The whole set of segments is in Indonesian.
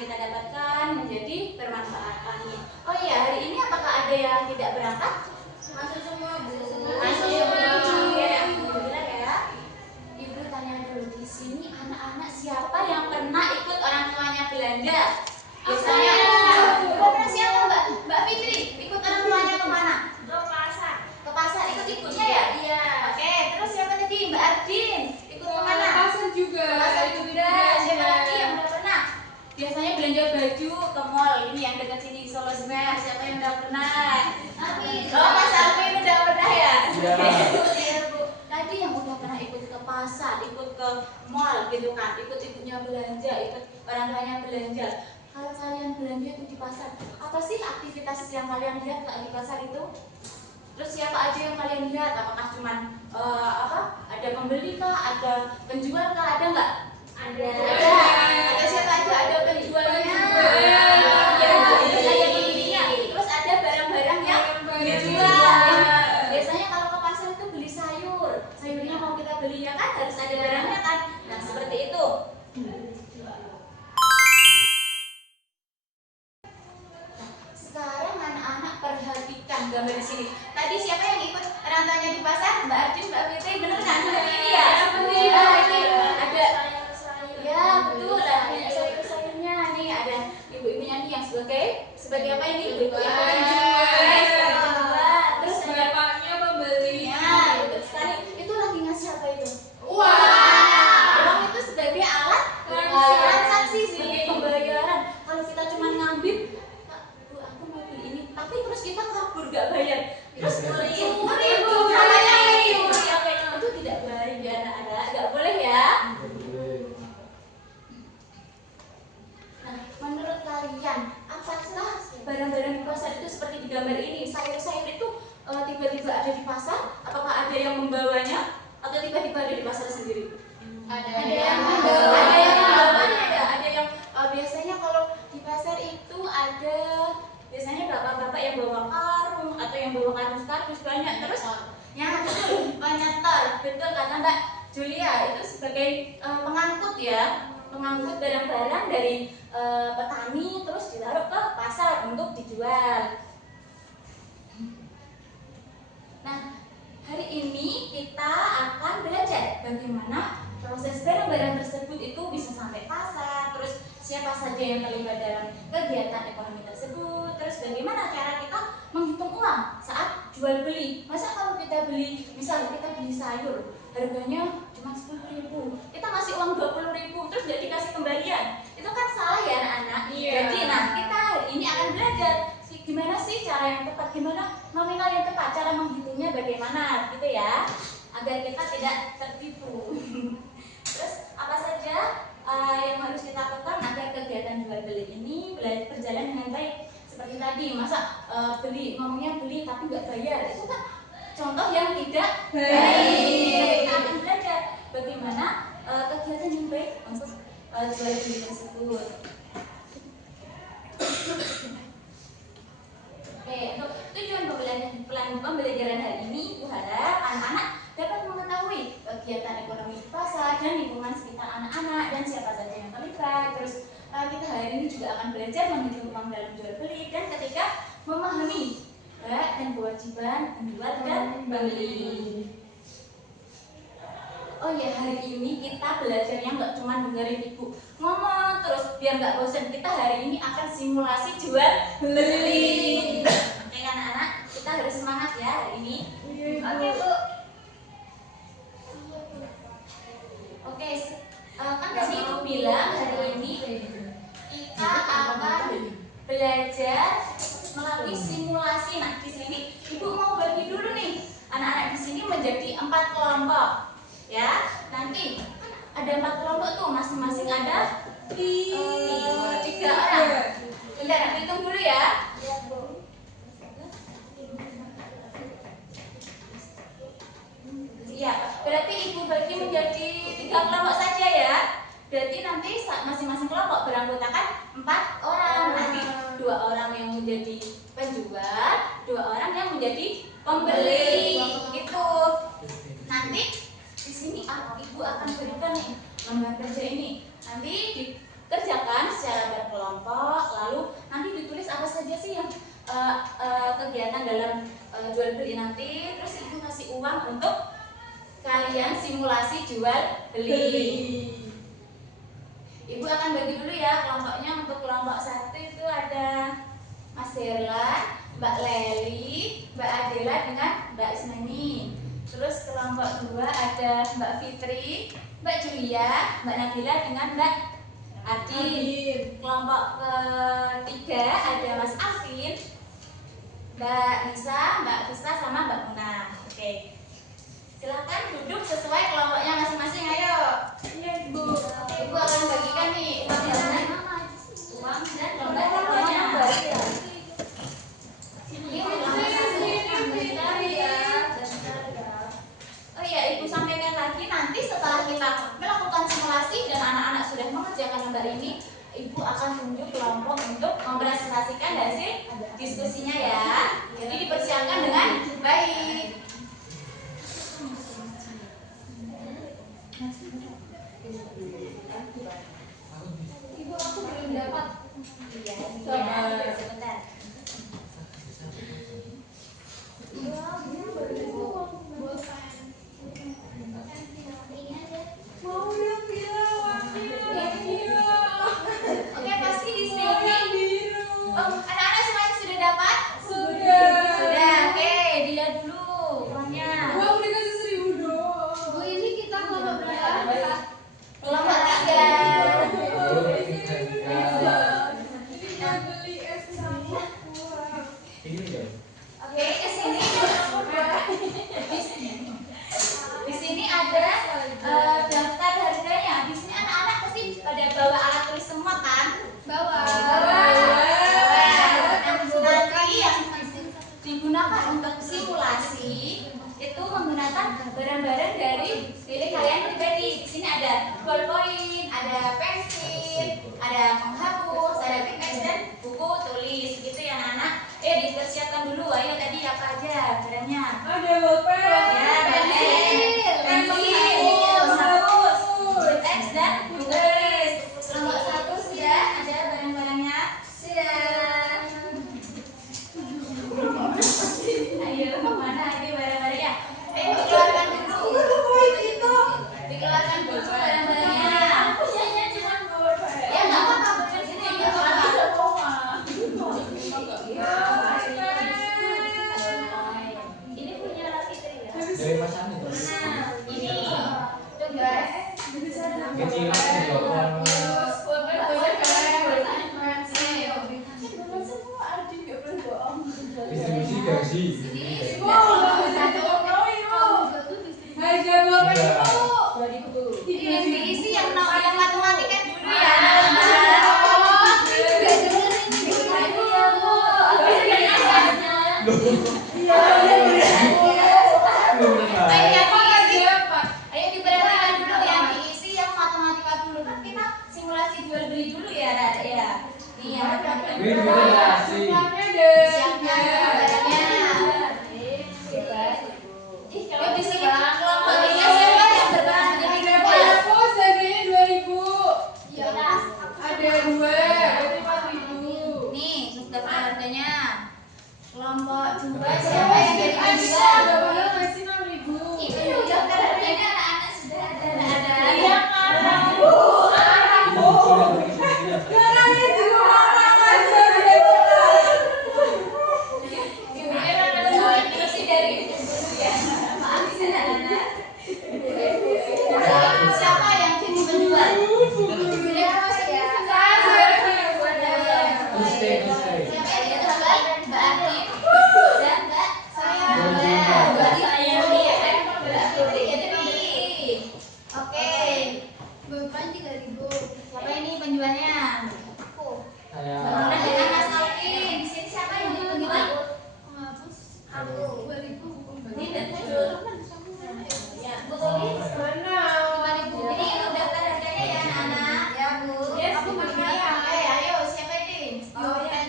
yang kita dapatkan menjadi bermanfaat. Amin. Oh iya, hari ini apakah ada yang tidak berangkat? Masuk semua, Bu. Masuk semua. Ya, alhamdulillah ya. Ibu tanya dulu di sini anak-anak siapa yang pernah ikut orang tuanya belanja? Biasanya pernah siapa Mbak Fitri ikut orang tuanya kemana? Ke pasar. Ke pasar, ikut-ikutnya ya? Iya. Oke, terus siapa tadi? Mbak Ardin ikut kemana? Ke pasar juga. Ke pasar juga. Siapa lagi yang udah pernah? Biasanya belanja baju ke mall ini yang dekat sini Solo Square. Siapa yang udah pernah? Amin. Oh, Mas Alvin udah pernah ya? Iya. Iya, Bu. Tadi yang udah pernah ikut ke pasar, ikut ke mall gitu kan, ikut ibunya belanja, ikut orang tuanya belanja. Kalau kalian belanja itu di pasar, apa sih aktivitas yang kalian lihat di pasar itu? Terus siapa aja yang kalian lihat? Apakah cuman ada pembeli kah? Ada penjual kah? Ada nggak? Ada. Ada siapa aja? Ada penjualnya. Ya, terus ada pembelinya. Terus ada barang-barang yang dijual. Biasanya kalau ke pasar itu beli sayur. Sayurnya mau kita beli ya kan harus ada barangnya kan. Nah, seperti itu. Sekarang anak-anak perhatikan gambar di sini. Tadi siapa yang ikut orang tuanya di pasar? Mbak Ardin, Mbak Fitri, bener nggak seperti ini ya? Ini ada. Ya betul lah, banyak sayur-sayurnya nih. Ada ibu-ibunya nih yang sebagai apa ini? Ibu-ibu yang penjual. Terus bapaknya pembeli. ya betul sekali. Itu lagi ngasih apa itu? Wah. Uang itu sebagai alat transaksi, sebagai pembayaran. Kalau kita cuma ngambil, Pak, Bu, aku mau beli ini, tapi terus kita kabur gak bayar, terus curi, namanya curi, oke, itu tidak baik ya anak-anak, gak boleh ya. Nah, menurut kalian, apakah barang-barang di pasar itu seperti di gambar ini? Sayur-sayur itu tiba-tiba ada di pasar? Apakah ada yang membawanya? Atau tiba-tiba ada di pasar sendiri? Ada yang yang membawa. membawa. Ada yang membawanya ya? Ada yang biasanya kalau di pasar itu ada biasanya bapak-bapak yang bawa karung atau yang bawa kardus-kardus banyak, terus ya betul, penyetor, betul kata Mbak Julia, itu sebagai pengangkut ya, pengangkut barang-barang dari petani terus ditaruh ke pasar untuk dijual. Nah, hari ini kita akan belajar bagaimana proses barang-barang tersebut itu bisa sampai pasar, terus siapa saja yang terlibat dalam kegiatan ekonomi tersebut, terus bagaimana cara kita menghitung uang saat jual beli. Masa kalau kita beli, misal kita beli sayur, harganya cuma 10.000, kita ngasih uang 20.000, terus gak dikasih kembalian, itu kan salah ya anak-anak. Iya. Jadi nah kita hari ini akan belajar gimana sih cara yang tepat, gimana nominal yang tepat, cara menghitungnya bagaimana gitu ya, agar kita tidak tertipu. Terus apa saja yang harus kita lakukan agar kegiatan jual beli ini berjalan dengan baik? Seperti tadi, masa ngomongnya beli tapi nggak bayar, itu kan contoh yang tidak baik. Kita akan belajar bagaimana kegiatan yang baik untuk jual beli tersebut. Oke, untuk tujuan pembelajaran hari ini, Ibu harap anak-anak dapat mengetahui kegiatan ekonomi di pasar dan lingkungan sekitar anak-anak dan siapa saja yang terlibat. Terus kita hari ini juga akan belajar menghitung uang dalam jual beli dan ketika memahami hak dan kewajiban menjual dan membeli. Oh ya, hari ini kita belajarnya nggak cuma dengerin ibu ngomong terus biar nggak bosan. Kita hari ini akan simulasi jual beli. Oke anak-anak, kita harus semangat ya hari ini. Oke Bu. Oke, kan tadi ibu bilang hari ini kita akan belajar melalui simulasi. Nah di sini ibu mau bagi dulu nih anak-anak di sini menjadi 4 kelompok. Ya, nanti ada 4 kelompok tuh, masing-masing ada 3 orang. Bentar, hitung dulu ya. Iya, berarti ibu bagi menjadi 3 kelompok saja ya. Berarti nanti masing-masing kelompok beranggotakan 4 orang. Nanti 2 orang yang menjadi penjual, 2 orang yang menjadi pembeli. Gitu. Nanti di sini ibu akan berikan nih lembar kerja ini. Nanti dikerjakan secara berkelompok. jual beli nanti, terus ibu ngasih uang untuk kalian simulasi jual beli. Ibu akan bagi dulu ya kelompoknya. Untuk kelompok 1 itu ada Mas Herlan, Mbak Leli, Mbak Adela dengan Mbak Ismani. Terus kelompok 2 ada Mbak Fitri, Mbak Julia, Mbak Nabila dengan Mbak Adin. Kelompok ketiga ada Mas Alvin, Mbak Nisa, Mbak Krista sama Mbak Muna. Oke. Silahkan duduk sesuai kelompoknya masing-masing. Ayo. Iya, Ibu. Ibu akan bagikan nih uang dan lomba kelompoknya. Ini kelompok 1. Bentar ya. Oh iya, Ibu sampaikan lagi nanti setelah kita melakukan simulasi dan anak-anak sudah mengerjakan lembar ini, Ibu akan tunjuk kelompok untuk mempresentasikan hasil diskusinya ya. Jadi dipersiapkan dengan baik. Ibu, aku belum dapat. Iya, Sabar. sebentar. Mau yang bilang warnanya. Oke, pasti di Mau sini. yang biru. Oh, anak-anak semuanya sudah dapat? Sudah. Sudah, oke, dilihat dulu uangnya. Uang dikasih 1.000 doang. Bu, ini kita kelompok berapa? Kelompok 3. Ini mau beli es sama kurang. Oke, ke sini. Di sini ada daftar harganya. Di sini anak-anak pasti pada bawa alat tulis semua kan? Bawa. Nanti yang digunakan untuk simulasi itu menggunakan barang-barang dari diri kalian pribadi. Di sini ada ballpoint, ada pensil, ada penghapus, ada pipes dan buku tulis. Gitu ya anak-anak. Dipersiapkan dulu. Ayo tadi apa aja barangnya? Ada bolpen. Ya, pensil, penghapus, pipes dan buku tulis. Kelompok 1 sudah ada barang-barangnya? Sudah. Ayo, mana ini barang-barangnya? Dikeluarkan dulu. Dikeluarkan dulu barang-barangnya. Punyanya cuma bolpen. Ya nggak apa-apa, bukan sini nggak apa-apa. Ini punya Fitri ya. Dari Mas Ani tuh. Nah, ini tuh guys. Kecilan nih Bapak. Distribusi gaji. Harga bolpen Iya. itu. Ini yang diisi yang matematika dulu ya. Ayo diperhatikan dulu yang diisi yang matematika dulu kan kita simulasi jual beli dulu ya, Rada ya. Nih yang matematika Ini dulu. kita kasih. Uangnya deh. Siapkan barangnya. Yuk di sini kelompok 3 siapa yang berbahan jadi Ada dua? penghapus harganya 2.000. Ya. Ada 2, berarti 4.000. Nih, daftar harganya. Kelompok 2 siapa yang jadi Ada, dua? padahal ngasih 6.000. Ini loh daftar harganya anak-anak sudah ada. Yang Caranya juga mana aja dia. Masih dari itu dulu ya. Maaf di sana anak. Siapa yang jadi penjual? Siapa yang jadi penjual? Mbak Akim dan Mbak Mbak Sayani. Mbak Fitri jadi pembeli. Oke. Bolpen 3.000. Siapa ini penjualnya? Aku. Bagaimana dengan Mas Alvin? Di sini siapa yang jadi penjual? Penghapus. Aku. 2.000. Ini betul. Ya, Bu tulis. Mana? Ini untuk daftar harganya ya anak-anak. Ya Bu. Yes, Aku Bu. bagi. Oke, ayo siapa ini? Oh, Yang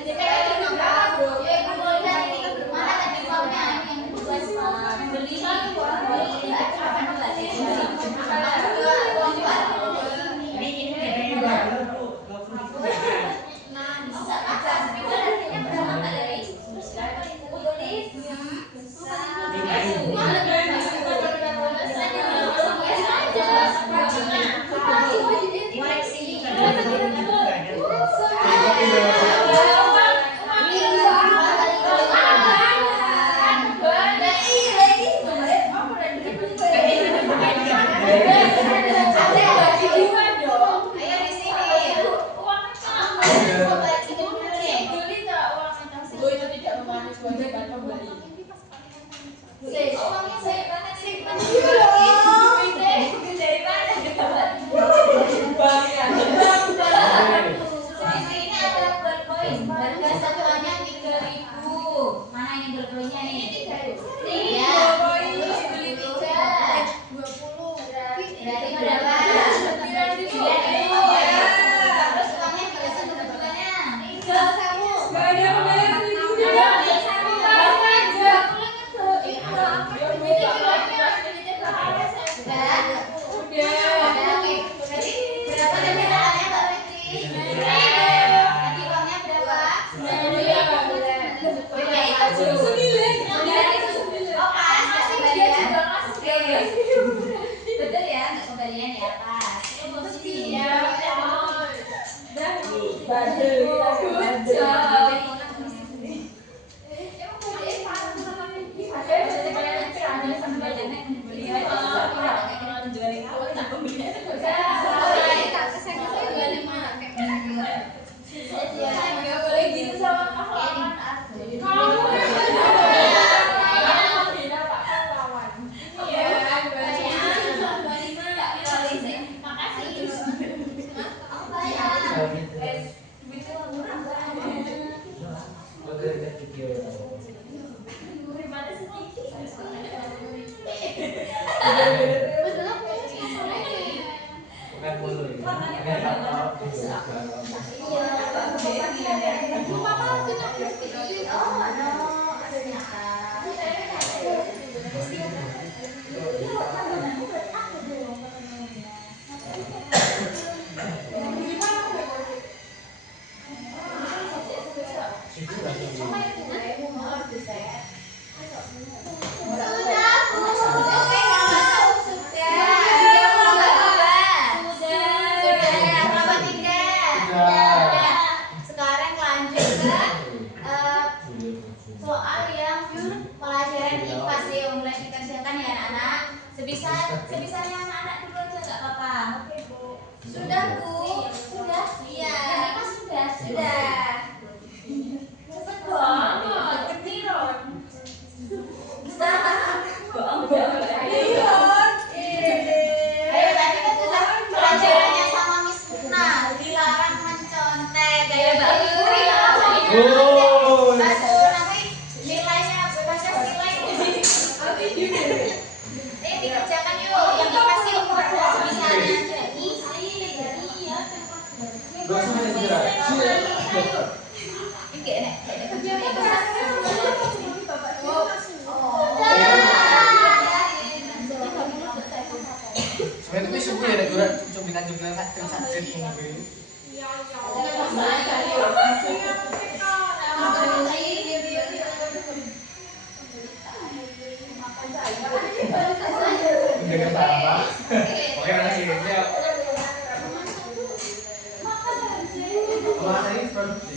koin. Harga satuannya 3.000. Mana ini berkoinnya nih? Ya. Terus beli 3. 20. Berarti berapa? 9.000. Terus uangnya dikasih ke tujuannya. Kamu. Gak ada bayar ribunya. Betul ya, nggak kembalian ya, pas. Posisi. Gak boleh gitu sama pahlawan. Sekarang lanjut ke soal yang pelajaran IPA sih yang mulai dikerjakan ya anak-anak. Sebisanya anak-anak dulu aja nggak apa-apa. Oke Bu. Sudah Bu. Sudah. Iya. IPA sudah. Cepet dong. Ayo tadi kan sudah pelajarannya sama Miss Muna. Dilarang mencontek. Kayak Mbak Fitri. Oh. Satu nanti nilainya bebasnya nilai. Ini dikerjakan yuk. Yang dikasih misalnya. Gak usah main segera. Ini nek. Sebenarnya itu subuh ya, ada gura cumbingan kan sakit mungkin. Menjaga sama. Oke, nanti ya. Mama ini produksi.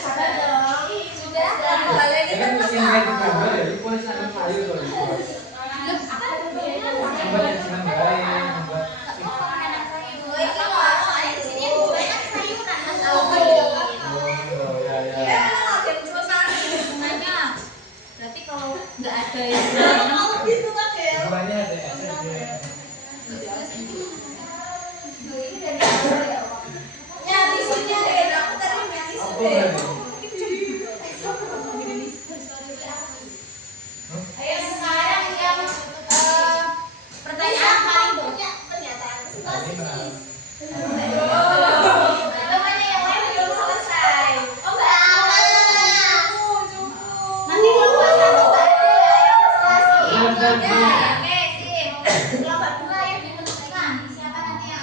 Sabar dong. Sudah. Kan mesti ngeliat di gambar ya, itu harus ada kayu tuh. Gambar yang senang baik, gambar. Berarti kalau nggak ada yang Gambarnya ada ya. Apa berarti? Ayo sekarang yang pertanyaan paling banyak pernyataan Tadi menang. Namanya yang lain belum selesai. Oh enggak. Nanti kelompok satu tak ada yang presentasi. Ya, oke sih. Kelompok dua yang ditentukan. Siapa nanti yang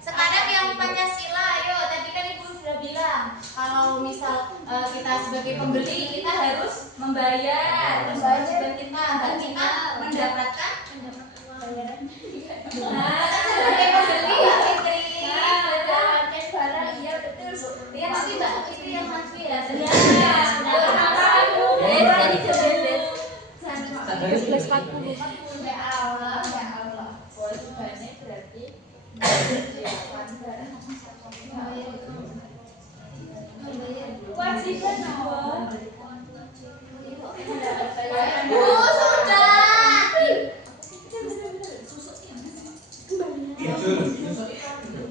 Sekarang yang Pancasila, ayo. Tadi kan Ibu sudah bilang kalau misal kita sebagai pembeli kita harus membayar. Terus kewajiban kita agar kita mendapatkan bayaran. Nah, sebagai pembeli ya Fitri.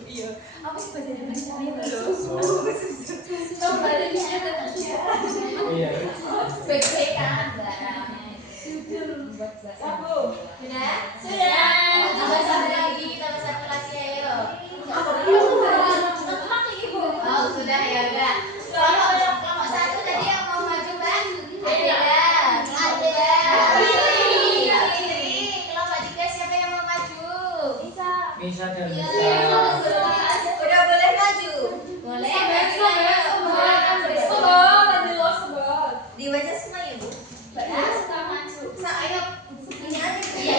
Iya. Apa sih bahasa Indonesia-nya belum? Iya. Bek-bekan barangnya. Sudah? Sudah. Tambah satu lagi, ayo. Oh, sudah ya udah. Kelompok satu tadi yang mau maju kan? Ada. Kelompok tiga siapa yang mau maju? Bisa dan Iya. bisa. Udah boleh maju? Boleh. Di wajah semua ya, Bu? Ya. Ayo, ini aja. Iya,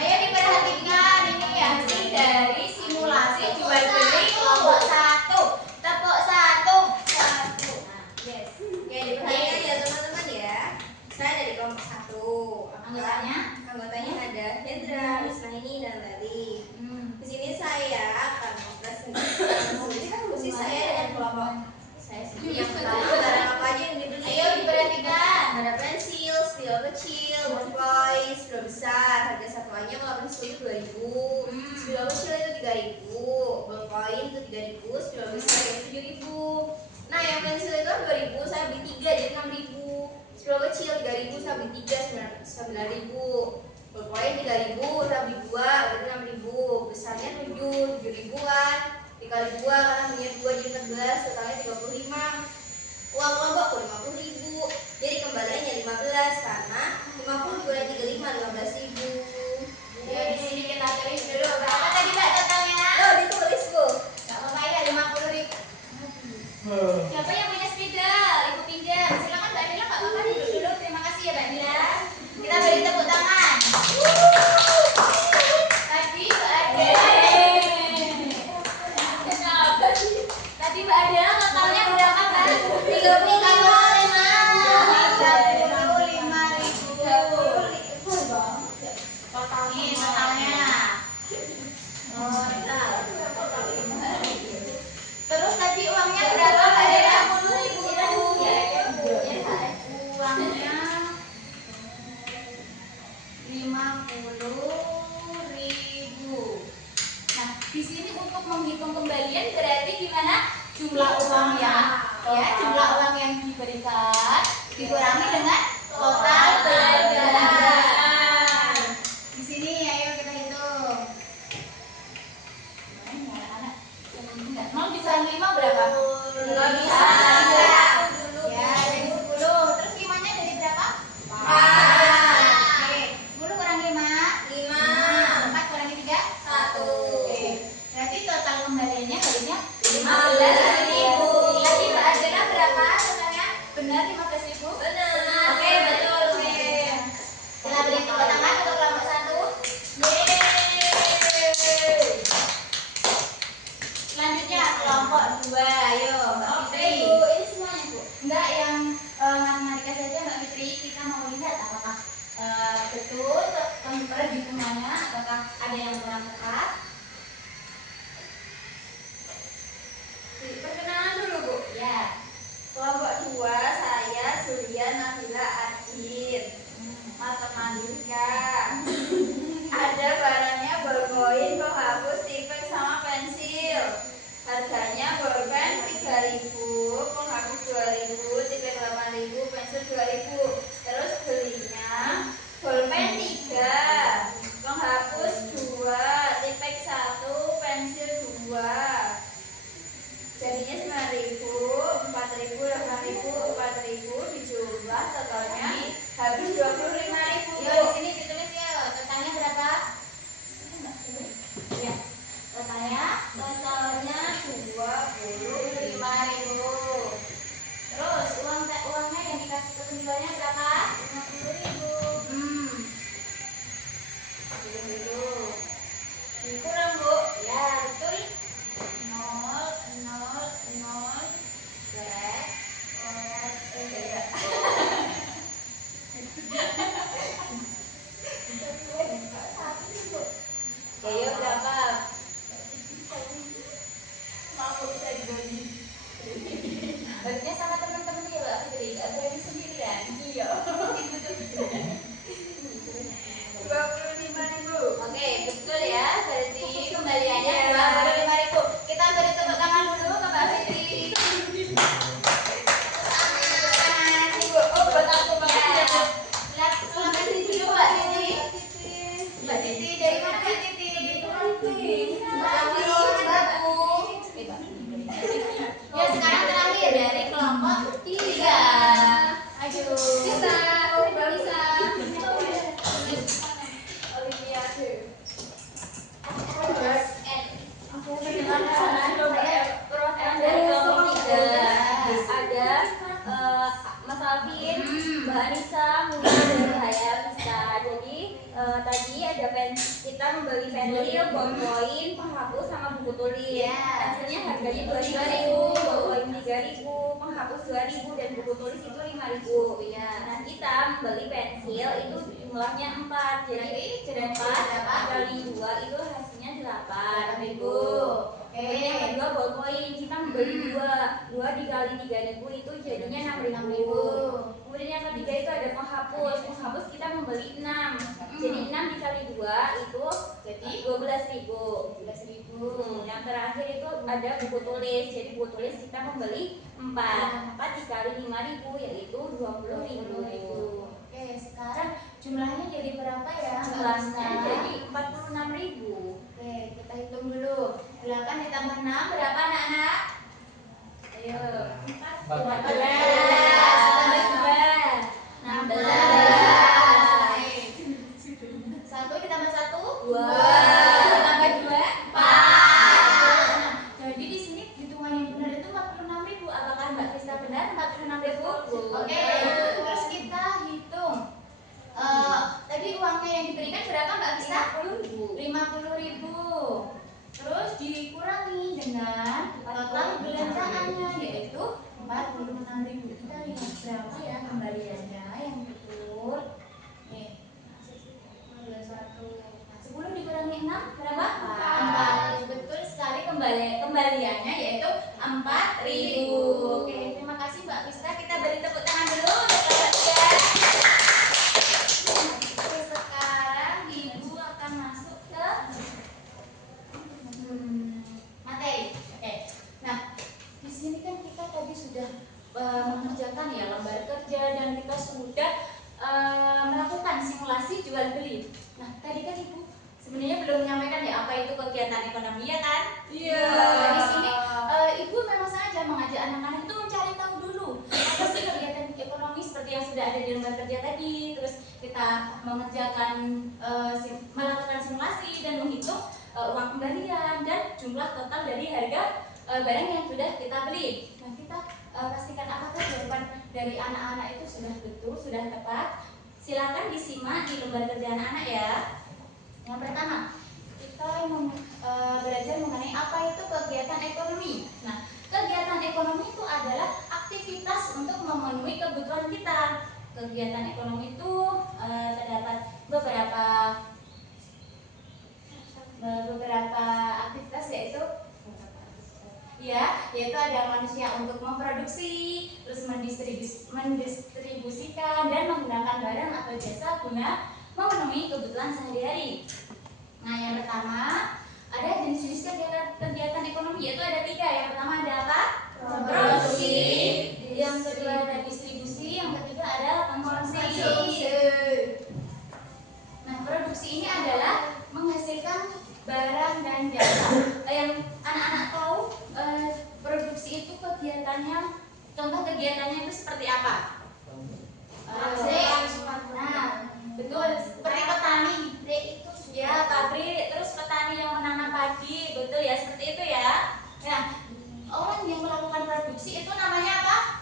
ayo diperhatikan ini hasil dari simulasi jual beli kelompok satu. Tepuk satu. Yes. Oke, diperhatikan ya teman-teman ya. Saya dari kelompok satu. Anggotanya ada Hendra, Rusnaini, dan Leli. Di sini saya akan mempresentasi saya dengan kelompok saya sendiri. Yang pertama barang apa aja yang dibeli? Ayo diperhatikan. Ada pensil, spidol kecil, ballpoint, spidol besar. Harga satuannya kalau pensil itu 2.000, spidol kecil itu 3.000, ballpoint itu 3.000, spidol besar itu 7.000. Nah yang pensil itu 2.000, saya beli 3 jadi 6.000. Spidol kecil 3.000, saya beli 3 9.000. Ballpoint 3.000, saya beli 2 berarti 6.000. Besarnya 7.000 kan, dikali 2 karena punya 2 jadi 14, totalnya 35. Uang kelompokku 50.000, jadi kembaliannya 15 karena 50 dikurangi 35, 15.000. Ya di sini kita tulis dulu berapa tadi Mbak totalnya? Oh ditulis Bu. Gak apa-apa ya 50.000. Siapa yang punya spidol? Ibu pinjam. Silakan Mbak Dila, nggak apa-apa duduk dulu. Terima kasih ya Mbak Dila. Kita beri tepuk tangan. Tadi Mbak Adela. Tadi Mbak Adela totalnya berapa Mbak? 35.000. Ini totalnya. Terus tadi uangnya berapa Mbak Adela? 10.000. Uangnya 50.000. Nah, di sini untuk menghitung kembalian berarti gimana? Jumlah uang yang diberikan dikurangi dengan total belanjaan. Di sini ayo kita hitung. Mau dikurangi 5 berapa? Nggak bisa. Ya, dari 10. Terus 5-nya dari berapa? 4. Oke. 10 kurang 5. 4 kurangi 3? 1. Oke. Berarti total kembaliannya harusnya 15.000. Tadi Mbak Adela berapa totalnya? Benar 15.000? Benar. Oke, betul. Oke. Bisa, bisa. Olimpiade. Ada Mas Alvin, Mbak Anissa, Muna dan saya bisa. Jadi tadi ada kita membeli pensil, ballpoint, penghapus sama buku tulis. Pensilnya harganya 2.000, ballpoint 3.000, penghapus 2.000 dan buku tulis itu 5.000. Nah kita membeli pensil itu jumlahnya 4. Jadi 4 kali 2 itu hasilnya 8.000. Kemudian yang kedua ballpoint kita membeli 2 dikali 3.000 itu jadinya 6.000. Kemudian yang ketiga itu ada penghapus kita membeli 6. Jadi 6 dikali 2 itu jadi 12.000. Yang terakhir itu ada buku tulis. Jadi buku tulis kita membeli 4 dikali 5.000 yaitu 20.000. Oke, sekarang jumlahnya jadi berapa ya? Jumlahnya jadi 46.000. Oke, kita hitung dulu. 8 ditambah 6 berapa anak-anak? Ayo. 14 tambah 2 16 1 ditambah 1 2 tambah 2 4. Jadi di sini hitungan yang benar itu 46.000. Apakah Mbak Krista benar 46.000? Oke, terus kita hitung. Tadi uangnya yang diberikan berapa Mbak Krista? 50.000. Terus dikurangi dengan total belanjaannya yaitu 46.000. Kita lihat berapa ya kembaliannya yang betul. Nih. 10 dikurangi 6 berapa? 4. Betul sekali kembaliannya yaitu 4.000. Oke, terima kasih Mbak Krista. Kita beri tepuk tangan dulu untuk Mbak Krista. Oke, sekarang Ibu akan masuk ke materi. Oke. Nah, di sini kan kita tadi sudah mengerjakan ya lembar kerja dan kita sudah melakukan simulasi jual beli. Nah, tadi kan Ibu sebenarnya belum menyampaikan ya apa itu kegiatan ekonomi ya kan? Iya. Di sini Ibu memang sengaja mengajak anak-anak itu mencari tahu dulu apa sih kegiatan ekonomi seperti yang sudah ada di lembar kerja tadi. Terus kita melakukan simulasi dan menghitung uang kembalian dan jumlah total dari harga barang yang sudah kita beli. Nah, kita pastikan apakah jawaban dari anak-anak itu sudah betul, sudah tepat. Silakan disimak di lembar kerja anak-anak ya. Yang pertama, kita belajar mengenai apa itu kegiatan ekonomi. Nah, kegiatan ekonomi itu adalah aktivitas untuk memenuhi kebutuhan kita. Kegiatan ekonomi itu terdapat beberapa aktivitas yaitu ada manusia untuk memproduksi, terus mendistribusikan dan menggunakan barang atau jasa guna memenuhi kebutuhan sehari-hari. Nah, yang pertama ada jenis-jenis kegiatan ekonomi yaitu ada 3. Yang pertama ada apa? Produksi. Yang kedua ada distribusi. Yang ketiga ada konsumsi. Nah, produksi ini adalah menghasilkan barang dan jasa. Yang anak-anak tahu produksi itu kegiatannya, contoh kegiatannya itu seperti apa? Nah, betul, seperti petani. Ya, pabrik, terus petani yang menanam padi, betul ya, seperti itu ya. Nah, orang yang melakukan produksi itu namanya apa?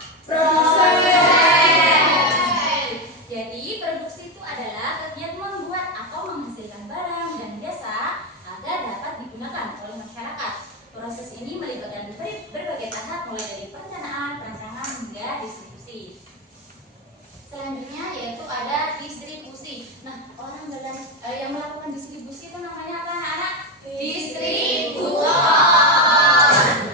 Jadi, produksi itu adalah kegiatan membuat atau menghasilkan barang dan jasa agar dapat digunakan oleh masyarakat. Proses ini melibatkan berbagai tahap mulai dari perencanaan, perancangan hingga distribusi. Selanjutnya yaitu ada distribusi. Nah, orang yang melakukan distribusi itu namanya apa anak-anak? Distributor.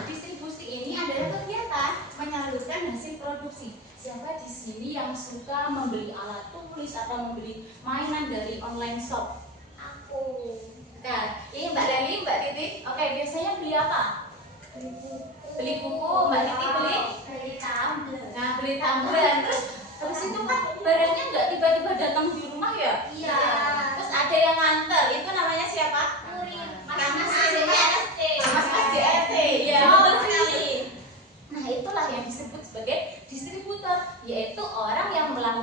Distribusi ini adalah kegiatan menyalurkan hasil produksi. Siapa di sini yang suka membeli alat tulis atau membeli mainan dari online shop? Aku. Nah, ini Mbak Dali, Mbak Titi. Oke, biasanya beli apa? Beli buku. Mbak Titi beli tumbler. Nah, beli tumbler. Terus itu kan barangnya nggak tiba-tiba datang di rumah ya? Iya. Terus ada yang nganter. Itu namanya siapa? Kurir. Mas SDRT. Mas SDRT. Ya, betul sekali. Nah, itulah yang disebut sebagai distributor, yaitu orang yang melakukan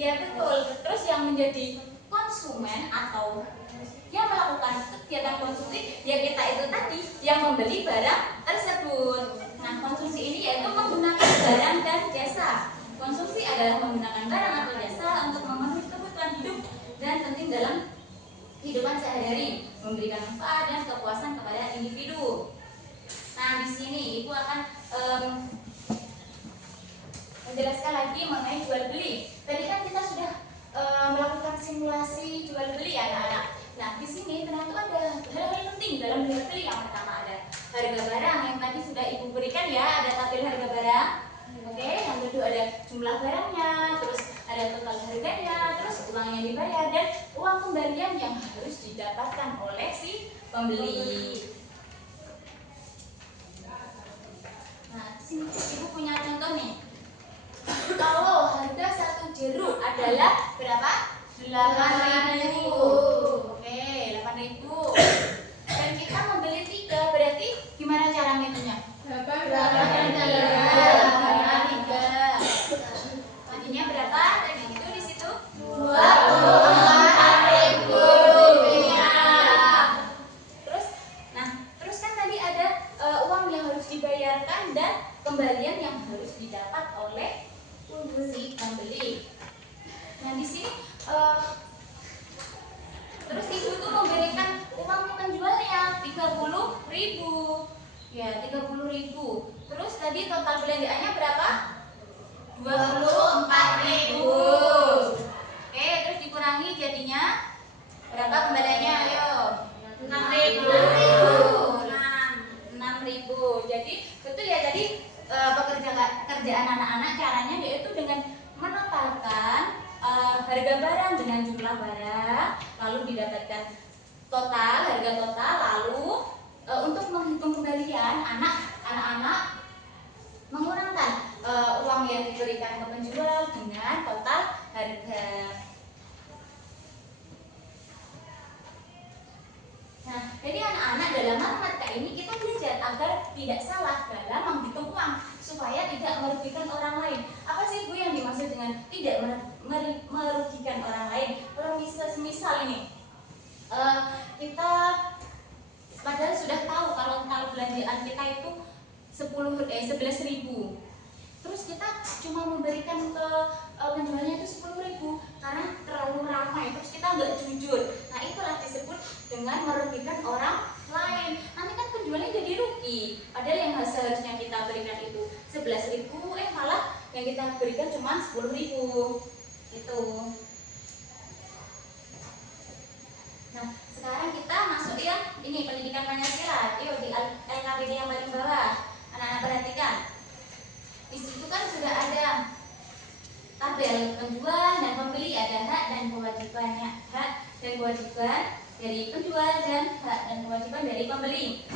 Iya betul. Terus yang menjadi konsumen atau yang melakukan kegiatan konsumsi ya kita itu tadi yang membeli barang tersebut. Nah, konsumsi ini yaitu menggunakan barang dan jasa. Konsumsi adalah menggunakan barang atau jasa untuk memenuhi kebutuhan hidup dan penting dalam kehidupan sehari-hari, memberikan manfaat dan kepuasan kepada individu. Nah, di sini Ibu akan menjelaskan lagi mengenai jual beli. Tadi kan kita sudah melakukan simulasi jual beli ya anak-anak. Nah, di sini ternyata ada hal-hal penting dalam jual beli. Yang pertama ada harga barang yang tadi sudah Ibu berikan ya, ada tabel harga barang. Oke, yang kedua ada jumlah barangnya, terus ada total harganya, terus uang yang dibayar dan uang kembalian yang harus didapatkan oleh si pembeli. Nah, di sini Ibu punya contoh nih. Kalau harga satu jeruk adalah berapa? 8.000. Oke, 8.000. Dan kita membeli 3, berarti gimana cara ngitungnya? 8 Jadinya berapa? Tadi itu di situ 24.000 rupiah. Terus kan tadi ada uang yang harus dibayarkan dan kembalian yang harus didapat oleh si pembeli. Nah, di sini terus Ibu tuh memberikan uang ke penjualnya 30.000. Ya, 30.000. Terus tadi total belanjaannya berapa? 24.000. Oke, terus dikurangi jadinya berapa kembaliannya? Ayo. 6.000. Jadi betul ya, tadi pekerjaan anak-anak caranya yaitu dengan menetapkan harga barang dengan jumlah barang, lalu didapatkan harga total, lalu untuk menghitung kembalian anak-anak mengurangkan uang yang diberikan ke penjual dengan total harga. Nah, jadi anak-anak dalam matematika ini kita belajar agar tidak salah dalam menghitung uang supaya tidak merugikan orang lain. Apa sih Bu yang dimaksud dengan tidak merugikan orang lain? Kalau misal ini kita padahal sudah tahu kalau belanjaan kita itu 11.000. Terus kita cuma memberikan ke penjualnya itu 10.000 karena terlalu ramai. Terus kita nggak jujur. Nah, itulah disebut dengan merugikan orang lain. Nanti kan penjualnya jadi rugi. Padahal yang seharusnya kita berikan itu 11.000, malah yang kita berikan cuma 10.000. Itu. Nah, sekarang kita masuk yang ini pendidikan Pancasila. Yuk di LKPD yang paling bawah. Anak-anak perhatikan. Di situ kan sudah ada tabel penjual dan pembeli, ada hak dan kewajibannya, hak dan kewajiban dari penjual dan hak dan kewajiban dari pembeli.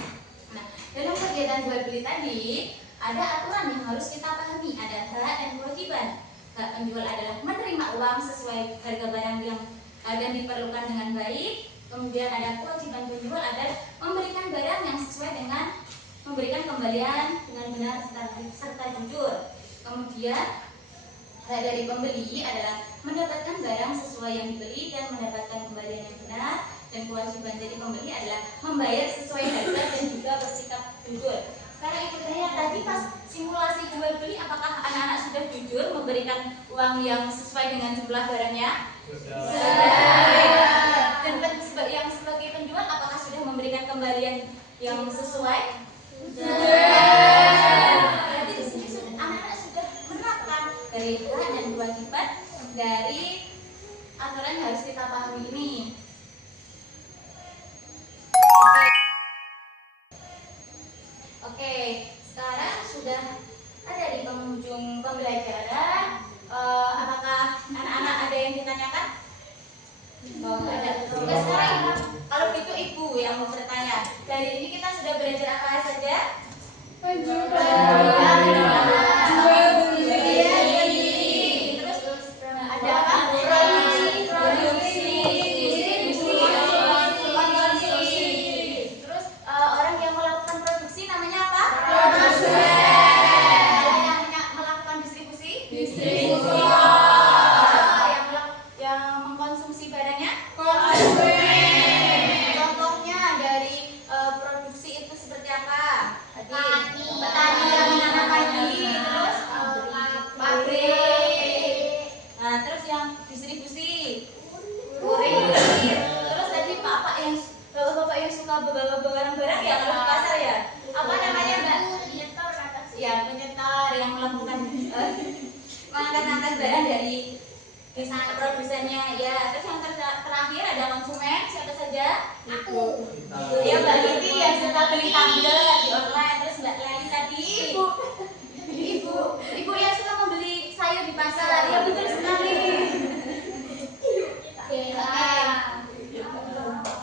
Nah, dalam kegiatan jual beli tadi ada aturan yang harus kita pahami, ada hak dan kewajiban. Hak penjual adalah menerima uang sesuai harga barang yang dan diperlukan dengan baik. Kemudian ada kewajiban penjual adalah memberikan barang yang sesuai dengan memberikan kembalian dengan benar serta jujur. Kemudian hak dari pembeli adalah mendapatkan barang sesuai yang dibeli dan mendapatkan kembalian yang benar. Dan kewajiban dari pembeli adalah membayar sesuai harga dan juga bersikap jujur. Sekarang ikut saya tadi pas simulasi jual beli, apakah anak-anak sudah jujur memberikan uang yang sesuai dengan jumlah barangnya? Sudah. Dan yang sebagai penjual apakah sudah memberikan kembalian yang sesuai? Berarti di sini anak-anak sudah menerapkan dari hak dan kewajiban dari aturan yang harus kita pahami ini. Oke, sekarang sudah ada di penghujung pembelajaran. Apakah anak-anak ada yang ditanyakan? Oh, nggak ada. Oke, sekarang kalau gitu Ibu yang mau bertanya. Dari ini kita sudah belajar apa saja? Terus ada apa? Terus orang yang melakukan produksi namanya apa? Yang melakukan distribusi? Yang mengangkat-angkat barang dari desain produsennya ya. Terus yang terakhir ada konsumen, siapa saja? Aku. Ya Mbak Liti yang suka beli tumbler di online. Terus Mbak Leli tadi ibu yang suka membeli sayur di pasar. Ya betul sekali.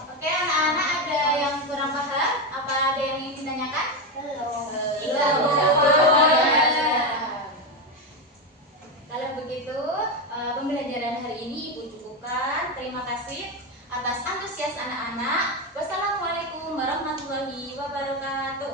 Oke, anak-anak ada yang kurang paham? Apa ada yang ingin ditanyakan? Kalau begitu, pembelajaran hari ini Ibu cukupkan. Terima kasih atas antusias anak-anak. Wassalamualaikum warahmatullahi wabarakatuh.